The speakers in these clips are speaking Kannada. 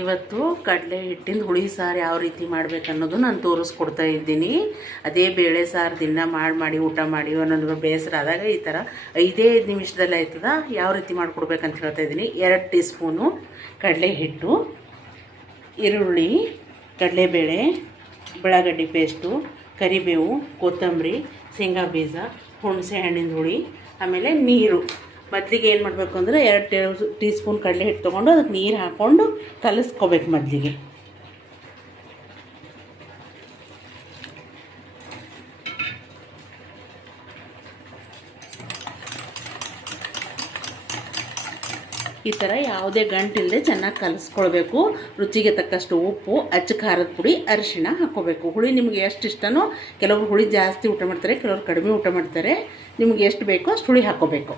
ಇವತ್ತು ಕಡಲೆ ಹಿಟ್ಟಿಂದ ಹುಳಿ ಸಾರು ಯಾವ ರೀತಿ ಮಾಡಬೇಕು ಅನ್ನೋದು ನಾನು ತೋರಿಸ್ಕೊಡ್ತಾ ಇದ್ದೀನಿ. ಅದೇ ಬೇಳೆ ಸಾರು ದಿನ ಮಾಡಿ ಊಟ ಮಾಡಿ ಒಂದೊಂದು ಬೇಸರ ಆದಾಗ ಈ ಥರ 5 ನಿಮಿಷದಲ್ಲಿ ಆಯ್ತದ ಯಾವ ರೀತಿ ಮಾಡಿಕೊಡ್ಬೇಕಂತ ಹೇಳ್ತಾ ಇದ್ದೀನಿ. 2 ಟೀ ಸ್ಪೂನು ಕಡಲೆ ಹಿಟ್ಟು, ಈರುಳ್ಳಿ, ಕಡಲೆಬೇಳೆ, ಬೆಳಗಡ್ಡಿ ಪೇಸ್ಟು, ಕರಿಬೇವು, ಕೊತ್ತಂಬರಿ, ಶೇಂಗಾ ಬೀಜ, ಹುಣಸೆ ಹಣ್ಣಿನ ಹುಳಿ, ಆಮೇಲೆ ನೀರು. ಮೊದಲಿಗೆ ಏನು ಮಾಡಬೇಕು ಅಂದರೆ 2 ಟೀ ಸ್ಪೂನ್ ಕಡಲೆ ಹಿಟ್ಟು ತೊಗೊಂಡು ಅದಕ್ಕೆ ನೀರು ಹಾಕ್ಕೊಂಡು ಕಲಿಸ್ಕೋಬೇಕು. ಮೊದಲಿಗೆ ಈ ಥರ ಯಾವುದೇ ಗಂಟಿಲ್ಲದೆ ಚೆನ್ನಾಗಿ ಕಲಿಸ್ಕೊಳ್ಬೇಕು. ರುಚಿಗೆ ತಕ್ಕಷ್ಟು ಉಪ್ಪು, ಅಚ್ಚ ಖಾರದ ಪುಡಿ, ಅರಿಶಿಣ ಹಾಕ್ಕೋಬೇಕು. ಹುಳಿ ನಿಮಗೆ ಎಷ್ಟು ಇಷ್ಟನೋ, ಕೆಲವರು ಹುಳಿ ಜಾಸ್ತಿ ಊಟ ಮಾಡ್ತಾರೆ, ಕೆಲವರು ಕಡಿಮೆ ಊಟ ಮಾಡ್ತಾರೆ. ನಿಮಗೆ ಎಷ್ಟು ಬೇಕೋ ಅಷ್ಟು ಹುಳಿ ಹಾಕ್ಕೋಬೇಕು.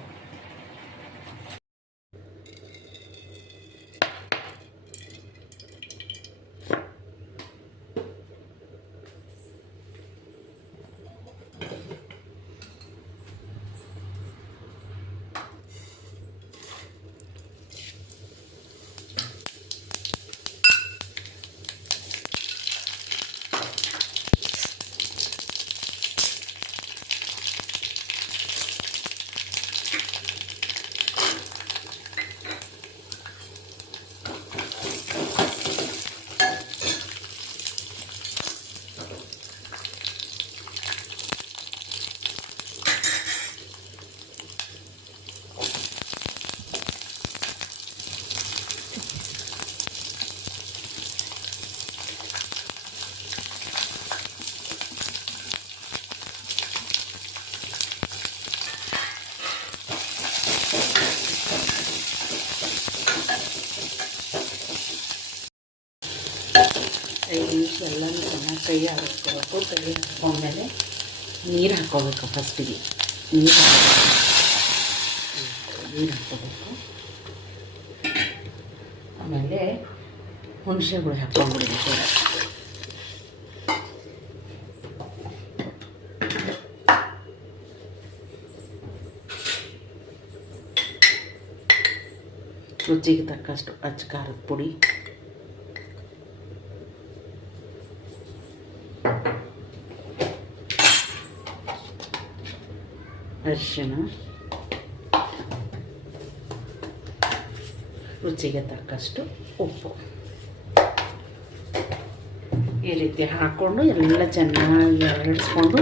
ಎಲ್ಲನೂ ಚೆನ್ನಾಗಿ ಕೈ ಆಡಿಸ್ಕೋಬೇಕು. ಕೈ ಹಾಕ್ಕೊಂಡ್ಮೇಲೆ ನೀರು ಹಾಕ್ಕೋಬೇಕು. ಫಸ್ಟಿಗೆ ನೀರು ಹಾಕ್ಕೋಬೇಕು. ಆಮೇಲೆ ಹುಣಸೆ ಹುಳಿ ಹಾಕ್ಕೊಂಡ್ಬಿಡ್ಬೇಕು. ರುಚಿಗೆ ತಕ್ಕಷ್ಟು ಅಚ್ಚ ಖಾರದ ಪುಡಿ, ಅರಿಶಿಣ, ರುಚಿಗೆ ತಕ್ಕಷ್ಟು ಉಪ್ಪು. ಈ ರೀತಿ ಹಾಕ್ಕೊಂಡು ಎಲ್ಲ ಚೆನ್ನಾಗಿ ಹರಡಿಸ್ಕೊಂಡು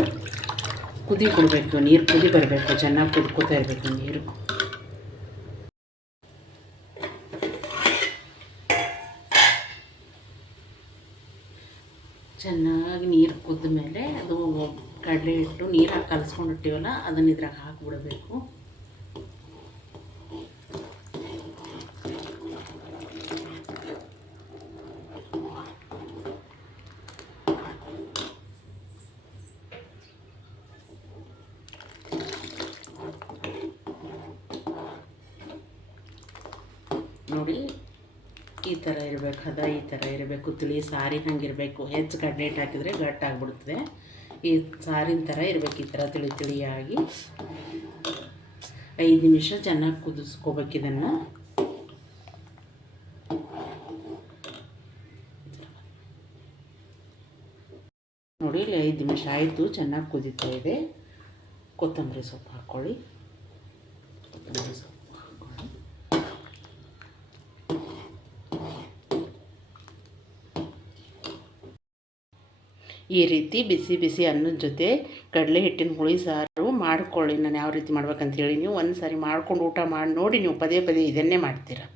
ಕುದಿ ಕೊಡಬೇಕು. ನೀರು ಕುದಿ ಬರಬೇಕು, ಚೆನ್ನಾಗಿ ಕುದ್ಕೋತಾ ಇರಬೇಕು ನೀರು. ಚೆನ್ನಾಗಿ ನೀರು ಕುದ್ದ ಮೇಲೆ ಅದು ಕಡಲೆ ಹಿಟ್ಟು ನೀರು ಹಾಕಿ ಕಲಸ್ಕೊಂಡಿರ್ತೀವಲ್ಲ ಅದನ್ನು ಇದ್ರಾಗ ಹಾಕಿಬಿಡಬೇಕು. ನೋಡಿ, ಈ ಥರ ಇರಬೇಕು. ಈ ಥರ ಇರಬೇಕು. ತಿಳಿ ಸಾರಿನ ಹಂಗಿರಬೇಕು. ಹೆಚ್ಚು ಕಡಲೆ ಹಿಟ್ಟು ಹಾಕಿದರೆ ಗಟ್ಟಾಗಿಬಿಡ್ತದೆ. ಈ ಸಾರಿನ ಥರ ಇರಬೇಕು. ಈ ಥರ ತಿಳಿಯಾಗಿ 5 ನಿಮಿಷ ಚೆನ್ನಾಗಿ ಕುದಿಸ್ಕೋಬೇಕು. ಇದನ್ನು ನೋಡಿ, ಇಲ್ಲಿ 5 ನಿಮಿಷ ಆಯಿತು. ಚೆನ್ನಾಗಿ ಕುದೀತಾ ಇದೆ. ಕೊತ್ತಂಬರಿ ಸೊಪ್ಪು ಹಾಕ್ಕೊಳ್ಳಿ. ಕೊತ್ತಂಬರಿ ಸೊಪ್ಪು ಈ ರೀತಿ ಬಿಸಿ ಬಿಸಿ ಅನ್ನದ ಜೊತೆ ಕಡಲೆ ಹಿಟ್ಟಿನ ಹುಳಿ ಸಾರು ಮಾಡ್ಕೊಳ್ಳಿ. ನಾನು ಯಾವ ರೀತಿ ಮಾಡ್ಬೇಕಂತ ಹೇಳಿ ನೀವು ಒಂದು ಸಾರಿ ಮಾಡ್ಕೊಂಡು ಊಟ ಮಾಡಿ ನೋಡಿ. ನೀವು ಪದೇ ಪದೇ ಇದನ್ನೇ ಮಾಡ್ತೀರಾ.